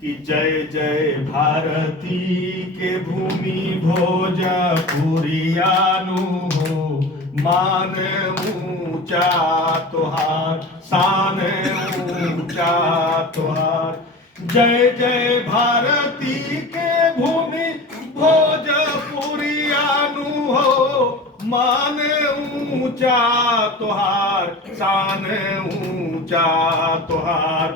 कि जय जय भारती के भूमि भोजपुरियानु हो, मान ऊंचा तोहार, शान ऊंचा तोहार। जय जय भारती के भूमि भोजपुरियानु हो, मान ऊंचा तोहार, शान ऊंचा तोहार।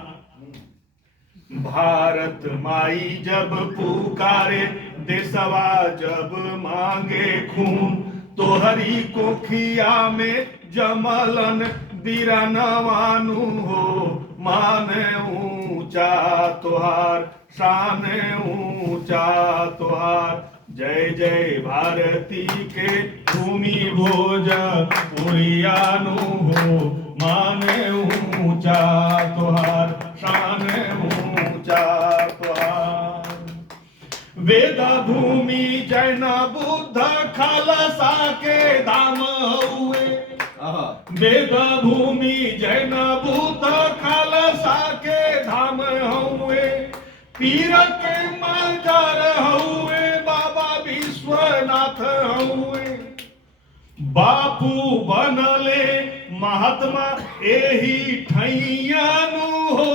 भारत माई जब पुकारे, देशवा जब मांगे खून, तोहरी कोखिया में जमलन बिरनवानु हो, मान ऊंचा तोहार, शान ऊंचा तोहार। जय जय भारती के भूमि भोजपुरियानु हो, मान ऊंचा तोहार, शान ऊंचा तोहार। वेद भूमि जैन बुद्ध खालसा के धाम हुए, वेद भूमि जैन बुद्ध खालसा के धाम हुए, पीर के मजार हुए, बाबा विश्वनाथ हुए। बापू बनले महात्मा एही ठैयानु हो,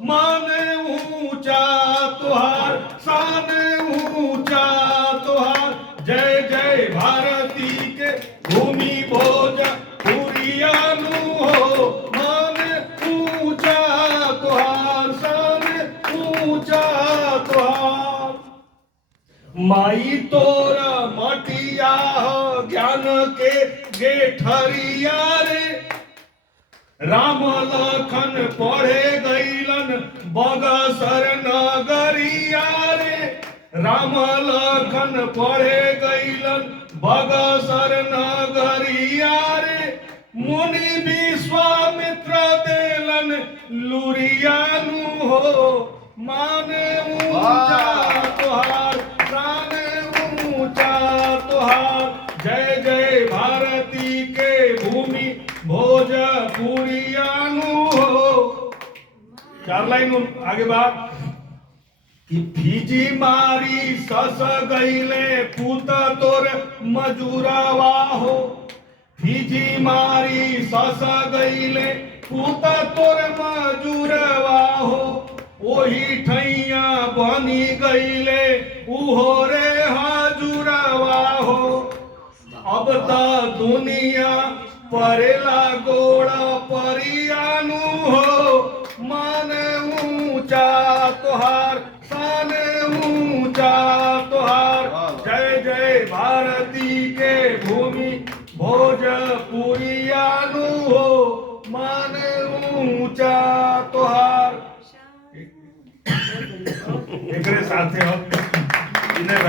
मान ऊंचा तोहार, शान ऊंचा तोहार। जय जय भारती के भूमि भोजपुरियानु हो, मान ऊंचा तोहार, शान ऊंचा तोहार। माई तोरा मटिया हो ज्ञान के गेठरिया रे, राम लखन पढ़े गईलन बगसर नगरिया रे, राम लखन पढ़े गईलन बगसर नगरिया रे। मुनि विश्वामित्र देलन लुरियानु हो, मान ऊंचा तोहार, शान ऊंचा तोहार। जय जय भारती के भूमि भोजपुरियानु हो। 4 लाइन आगे बात कि फीजी मारी सस गईले पूत तोर मजूरवा हो, फीजी मारी सस गईले पूत तोर मजूरवा हो। ओही ठैया बनी गईले उहो रे हजूरवा हो। अब त दुनिया परेला गोड़ा परियानु हो, मान ऊंचा तोहार, शान ऊंचा तोहार। जय जय भारती के भूमि भोजपुरियानु हो, मान ऊंचा तोहार। एकरे साथे हो इन्हें